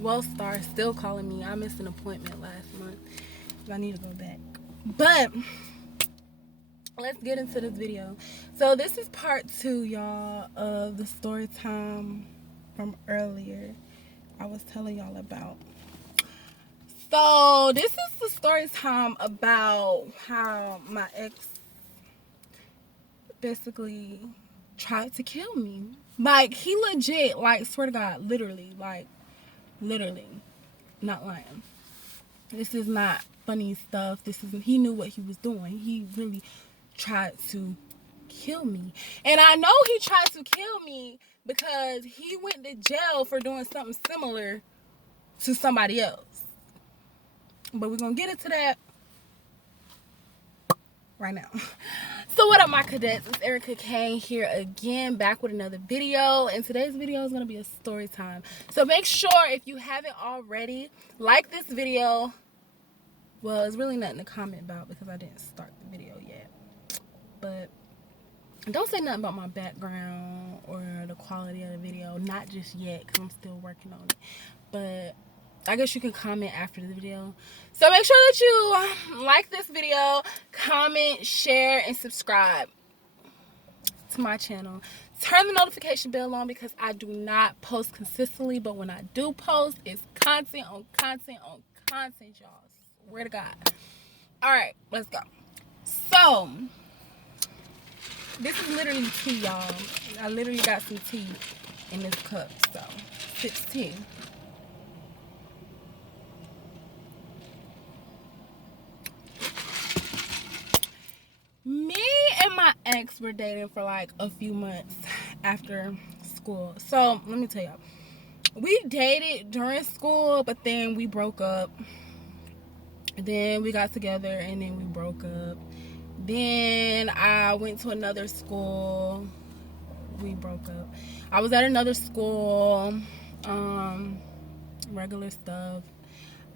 Wellstar still calling me. I missed an appointment last month. I need to go back. But let's get into this video. So this is part 2, y'all, of the story time from earlier I was telling y'all about. So this is the story time about how my ex basically tried to kill me. Like, he legit, like, swear to God, literally, not lying. This is not funny stuff. He knew what he was doing. He really tried to kill me. And I know he tried to kill me because he went to jail for doing something similar to somebody else. But we're going to get into that right now. So what up, my cadets? It's Erica Kane here again, back with another video. And today's video is going to be a story time. So make sure, if you haven't already, like this video. Well, it's really nothing to comment about because I didn't start the video yet. But don't say nothing about my background or the quality of the video. Not just yet, because I'm still working on it. But I guess you can comment after the video. So make sure that you like this video, comment, share, and subscribe to my channel. Turn the notification bell on because I do not post consistently. But when I do post, it's content on content on content, y'all. Swear to God. Alright, let's go. So, this is literally tea, y'all. I literally got some tea in this cup. So, sips tea. Me and my ex were dating for like a few months after school. So, let me tell y'all. We dated during school, but then we broke up. Then we got together and then we broke up. Then I went to another school. We broke up. I was at another school. Regular stuff.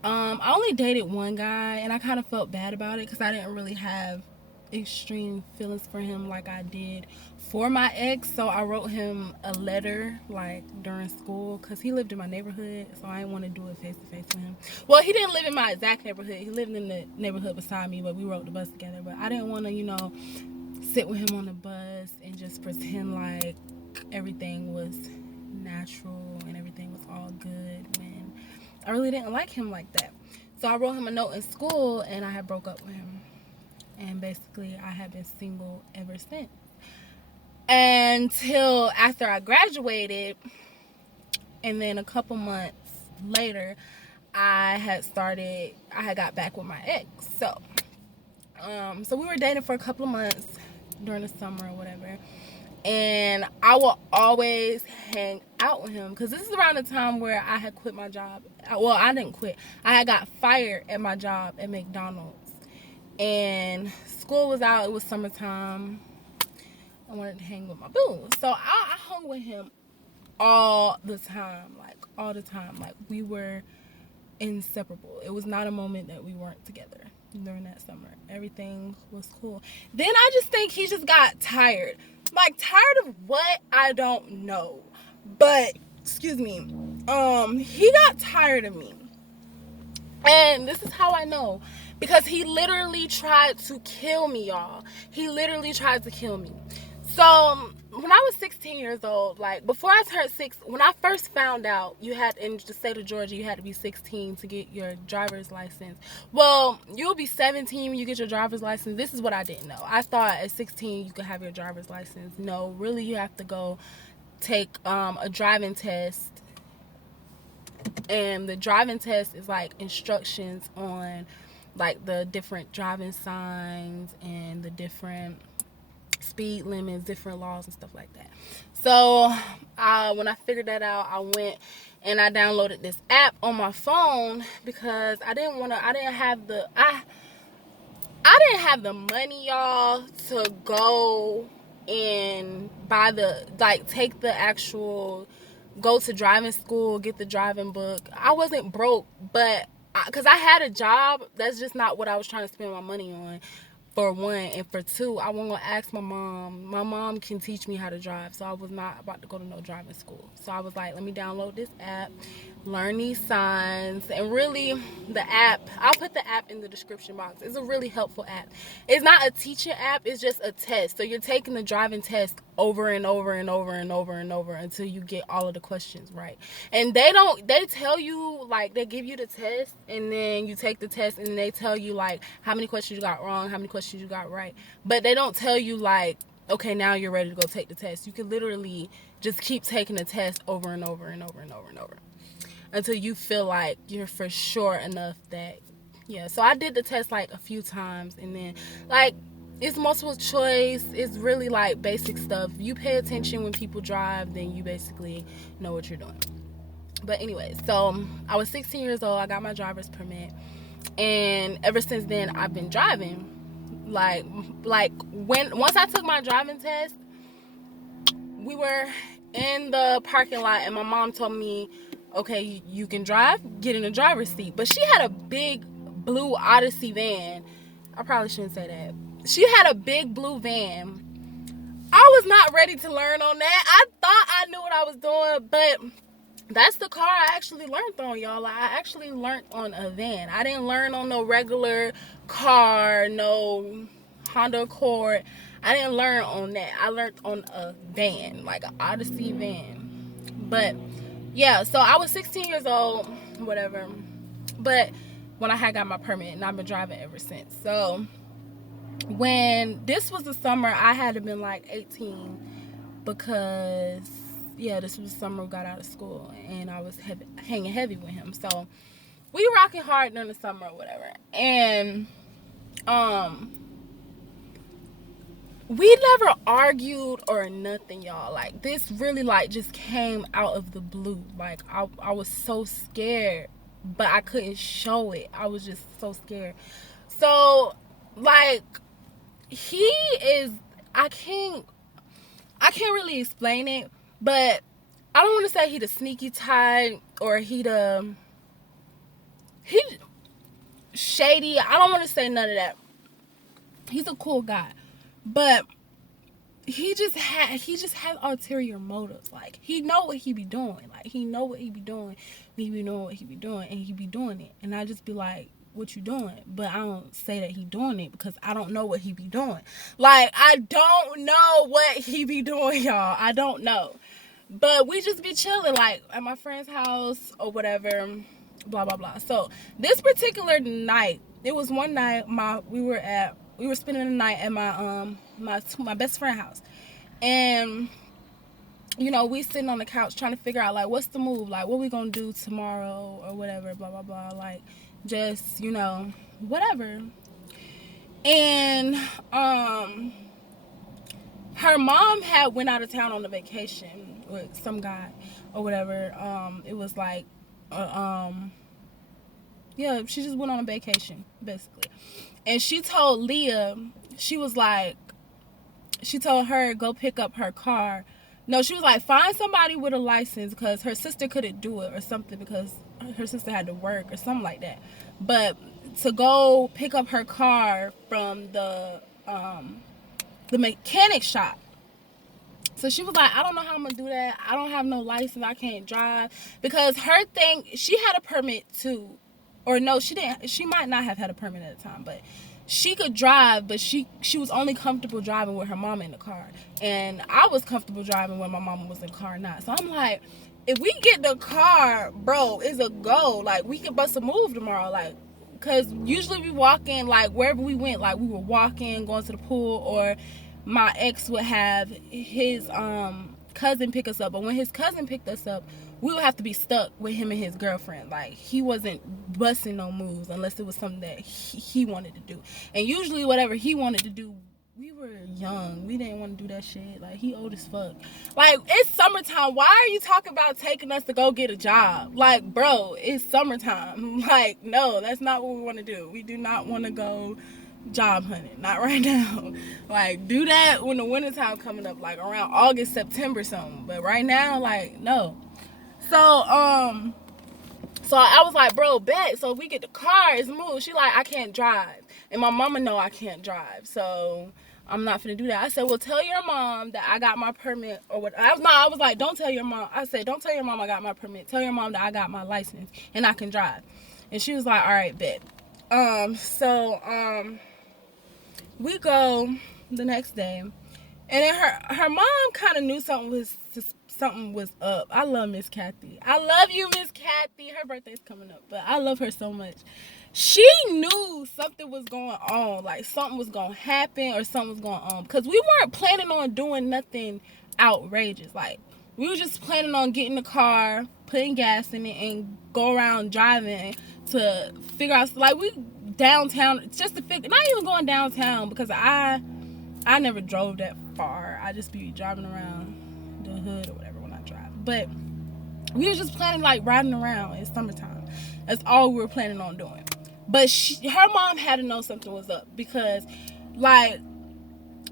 I only dated one guy and I kind of felt bad about it because I didn't really have extreme feelings for him like I did for my ex. So I wrote him a letter like during school because he lived in my neighborhood, so I didn't want to do it face to face with him. Well, he didn't live in my exact neighborhood. He lived in the neighborhood beside me, but we rode the bus together. But I didn't want to, sit with him on the bus and just pretend like everything was natural and everything was all good when I really didn't like him like that. So I wrote him a note in school and I had broke up with him. And basically I have been single ever since. Until after I graduated, and then a couple months later, I had got back with my ex. So we were dating for a couple of months during the summer or whatever. And I will always hang out with him because this is around the time where I had quit my job. Well, I didn't quit. I had got fired at my job at McDonald's. And school was out. It was summertime. I wanted to hang with my boo. So I hung with him all the time. Like, all the time. Like, we were inseparable. It was not a moment that we weren't together during that summer. Everything was cool. Then I just think he just got tired. Like, tired of what? I don't know. But, excuse me. He got tired of me. And this is how I know. Because he literally tried to kill me, y'all. He literally tried to kill me. So, when I was 16 years old, like, before I turned 6, when I first found out you had, in the state of Georgia, you had to be 16 to get your driver's license. Well, you'll be 17 when you get your driver's license. This is what I didn't know. I thought at 16 you could have your driver's license. No, really, you have to go take a driving test. And the driving test is like instructions on like the different driving signs and the different speed limits, different laws and stuff like that. So when I figured that out, I went and I downloaded this app on my phone because I didn't have the money, y'all, to go and take the actual, go to driving school, get the driving book. I wasn't broke, but because I had a job, that's just not what I was trying to spend my money on, for one. And for two, I wasn't gonna ask my mom. My mom can teach me how to drive, so I was not about to go to no driving school. So I was like, let me download this app, learn these signs. And really, the app, I'll put the app in the description box. It's a really helpful app. It's not a teaching app, it's just a test. So you're taking the driving test over and over and over and over and over until you get all of the questions right. And they tell you, like, they give you the test, and then you take the test, and they tell you, like, how many questions you got wrong, how many questions you got right. But they don't tell you, like, okay, now you're ready to go take the test. You can literally just keep taking the test over and over and over and over and over until you feel like you're for sure enough that, yeah. So I did the test like a few times, and then, like, it's multiple choice. It's really like basic stuff. You pay attention when people drive, then you basically know what you're doing. But anyway, so I was 16 years old. I got my driver's permit, and ever since then I've been driving. Like once I took my driving test, we were in the parking lot, and my mom told me, okay, you can drive, get in the driver's seat. But she had a big blue Odyssey van. I probably shouldn't say that. She had a big blue van. I was not ready to learn on that. I thought I knew what I was doing, but that's the car I actually learned on, y'all. I actually learned on a van. I didn't learn on no regular car, no Honda Accord. I didn't learn on that. I learned on a van, like an Odyssey van. But yeah, so I was 16 years old, whatever. But when I had got my permit, and I've been driving ever since. So when this was the summer, I had to been like 18, because yeah, this was the summer we got out of school, and I was hanging heavy with him. So we were rocking hard during the summer or whatever. And we never argued or nothing, y'all. Like, this really, like, just came out of the blue. Like, I was so scared, but I couldn't show it. I was just so scared. So, like, he is, I can't really explain it, but I don't want to say he the sneaky type, or he shady. I don't want to say none of that. He's a cool guy, but he just has ulterior motives. Like, he know what he be doing. Like, he know what he be doing. He be knowing what he be doing, and he be doing it. And I just be like, what you doing? But I don't say that he doing it, because I don't know what he be doing. Like, I don't know what he be doing, y'all. I don't know. But we just be chilling, like, at my friend's house or whatever, blah, blah, blah. So this particular night, it was one night we were spending the night at my best friend's house. And, you know, we sitting on the couch trying to figure out, like, what's the move? Like, what we gonna do tomorrow or whatever, blah, blah, blah. Like, just, you know, whatever. And her mom had went out of town on a vacation with some guy or whatever. It was like, yeah, she just went on a vacation, basically. And she told Leah, she told her, go pick up her car. No, she was like, find somebody with a license, because her sister couldn't do it or something, because her sister had to work or something like that. But to go pick up her car from the mechanic shop. So she was like, I don't know how I'm gonna do that. I don't have no license. I can't drive. Because her thing, she had a permit too. Or no, she didn't. She might not have had a permit at the time, but she could drive, but she was only comfortable driving with her mama in the car. And I was comfortable driving when my mama was in the car or not. So I'm like, if we get the car, bro, it's a go. Like, we can bust a move tomorrow. Like, because usually we walk in, like, wherever we went, like, we were walking, going to the pool, or my ex would have his cousin pick us up. But when his cousin picked us up, we would have to be stuck with him and his girlfriend. Like, he wasn't busting no moves unless it was something that he wanted to do. And usually whatever he wanted to do, we were young. We didn't want to do that shit. Like, he old as fuck. Like, it's summertime. Why are you talking about taking us to go get a job? Like, bro, it's summertime. Like, no, that's not what we want to do. We do not want to go job hunting. Not right now. Like, do that when the wintertime coming up, like around August, September, something. But right now, like, no. So I was like, bro, bet. So if we get the car, it's moved. She like, I can't drive. And my mama know I can't drive. So I'm not finna do that. I said, well, tell your mom that I got my permit or what. I was like, don't tell your mom. I said, don't tell your mom I got my permit. Tell your mom that I got my license and I can drive. And she was like, all right, bet. We go the next day, and then her mom kind of knew something was up. I love Miss Kathy. I love you, Miss Kathy. Her birthday's coming up, but I love her so much. She knew something was going on, like something was gonna happen or something was going on, because we weren't planning on doing nothing outrageous. Like, we were just planning on getting the car, putting gas in it, and go around driving to figure out, like, we downtown just to figure, not even going downtown, because I never drove that far. I just be driving around the hood or whatever when I drive. But we were just planning, like, riding around in summertime. That's all we were planning on doing. But her mom had to know something was up, because, like,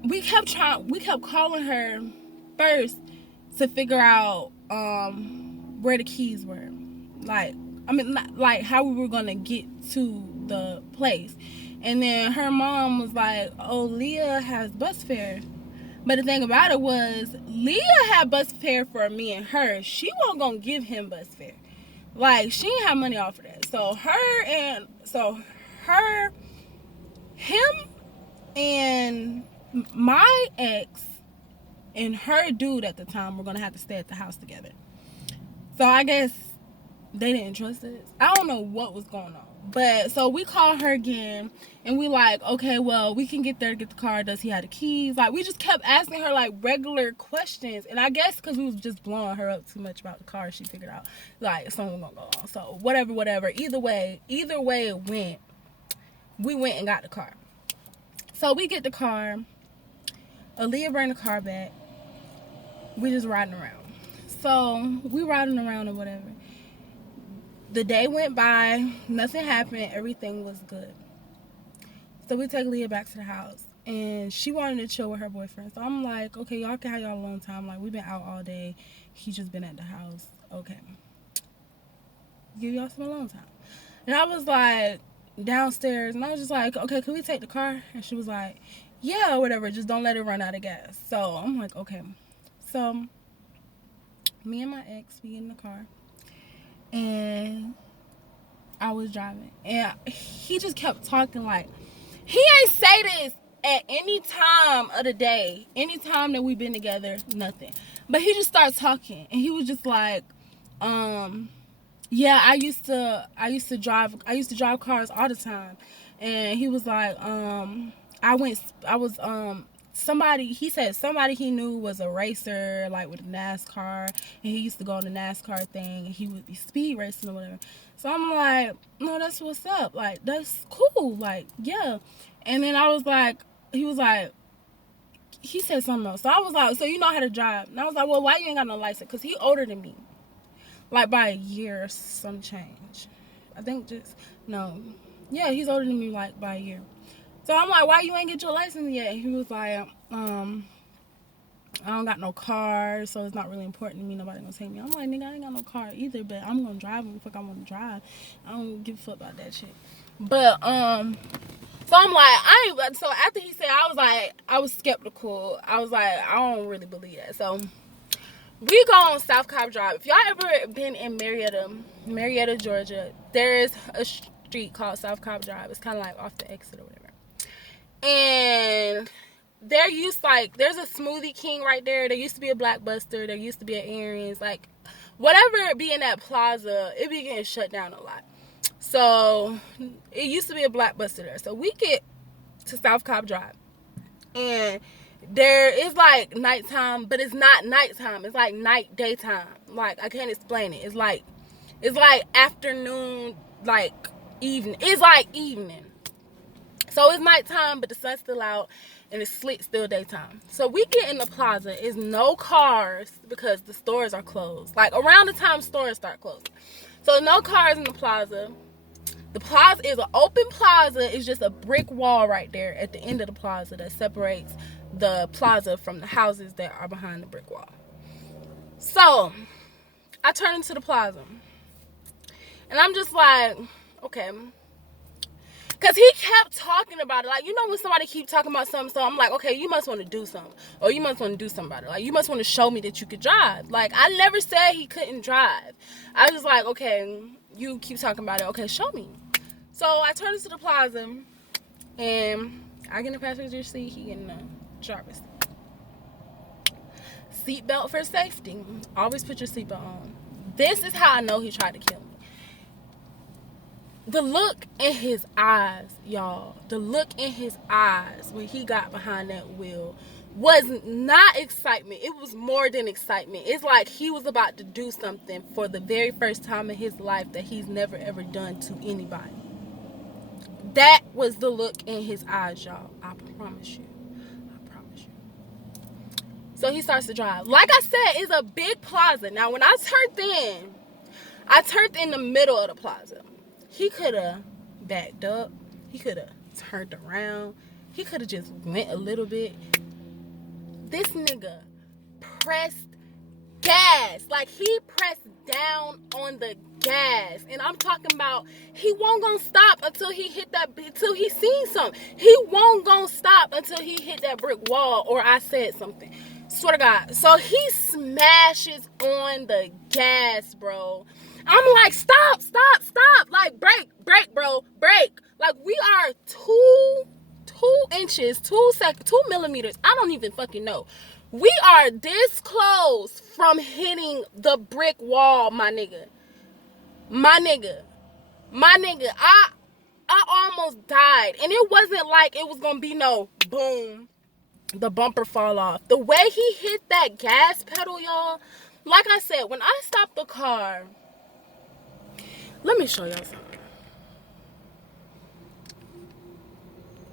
we kept calling her first to figure out where the keys were. Like, I mean, like, how we were gonna get to the place. And then her mom was like, oh, Leah has bus fare. But the thing about it was, Leah had bus fare for me and her. She wasn't gonna give him bus fare. Like, she didn't have money off of that. Him and my ex and her dude at the time were gonna have to stay at the house together. So I guess they didn't trust us. I don't know what was going on. But so we called her again, and we like, okay, well, we can get there to get the car. Does he have the keys? Like, we just kept asking her, like, regular questions. And I guess because we was just blowing her up too much about the car, she figured out, like, something was gonna go on. So whatever. Either way it went, we went and got the car. So we get the car. Aaliyah bring the car back. We just riding around. So we riding around or whatever. The day went by, nothing happened, everything was good. So we take Leah back to the house, and she wanted to chill with her boyfriend. So I'm like, okay, y'all can have y'all alone time. Like, we've been out all day. He just been at the house. Okay. Give y'all some alone time. And I was like, downstairs, and I was just like, okay, can we take the car? And she was like, yeah, whatever, just don't let it run out of gas. So I'm like, okay. So me and my ex, we get in the car, and I was driving, and he just kept talking. Like, he ain't say this at any time of the day, any time that we've been together, nothing. But he just started talking, and he was just like, yeah, I used to drive cars all the time. And he was like, he said somebody he knew was a racer, like with NASCAR, and he used to go on the NASCAR thing, and he would be speed racing or whatever. So I'm like, no, that's what's up. Like, that's cool. Like, yeah. And then I was like, he said something else. So I was like, so you know how to drive? And I was like, well, why you ain't got no license? Because he older than me, like by a year or some change. I think he's older than me, like by a year. So I'm like, why you ain't get your license yet? And he was like, I don't got no car, so it's not really important to me. Nobody gonna take me. I'm like, nigga, I ain't got no car either, but I'm gonna drive when the fuck I want to drive. I don't give a fuck about that shit. But so I'm like, so after he said, I was skeptical. I was like, I don't really believe that. So we go on South Cobb Drive. If y'all ever been in Marietta, Georgia, there's a street called South Cobb Drive. It's kind of like off the exit or whatever. And there's a Smoothie King right there. There used to be a Blockbuster. There used to be an Aaron's. Like, whatever be in that plaza, it be getting shut down a lot. So it used to be a Blockbuster there. So we get to South Cobb Drive, and there is like nighttime, but it's not nighttime. It's like daytime. Like, I can't explain it. It's like afternoon, like evening. It's like evening. So it's nighttime, but the sun's still out, and it's still daytime. So we get in the plaza. It's no cars because the stores are closed. Like, around the time stores start closing. So no cars in the plaza. The plaza is an open plaza. It's just a brick wall right there at the end of the plaza that separates the plaza from the houses that are behind the brick wall. So I turn into the plaza, and I'm just like, okay. Because he kept talking about it. Like, you know when somebody keep talking about something, so I'm like, okay, you must want to do something. Or you must want to do something about it. Like, you must want to show me that you could drive. Like, I never said he couldn't drive. I was like, okay, you keep talking about it. Okay, show me. So I turned into the plaza, and I get in the passenger seat. He in the driver's seat. Seatbelt for safety. Always put your seatbelt on. This is how I know he tried to kill me. The look in his eyes, y'all. The look in his eyes when he got behind that wheel was not excitement. It was more than excitement. It's like he was about to do something for the very first time in his life that he's never ever done to anybody. That was the look in his eyes, y'all. I promise you. I promise you. So he starts to drive. Like I said, it's a big plaza. Now, when I turned in the middle of the plaza. He could have backed up. He could have turned around. He could have just went a little bit. This nigga pressed gas. Like, he pressed down on the gas. And I'm talking about he won't gonna stop until he hit that, until he seen something. He won't gonna stop until he hit that brick wall or I said something. Swear to God. So he smashes on the gas, bro. I'm like, stop. Like, brake, bro, brake. Like, we are 2 inches, 2 millimeters. I don't even fucking know. We are this close from hitting the brick wall, my nigga. I almost died. And it wasn't like it was gonna be no boom, the bumper fall off. The way he hit that gas pedal, y'all, like I said, when I stopped the car, let me show y'all something.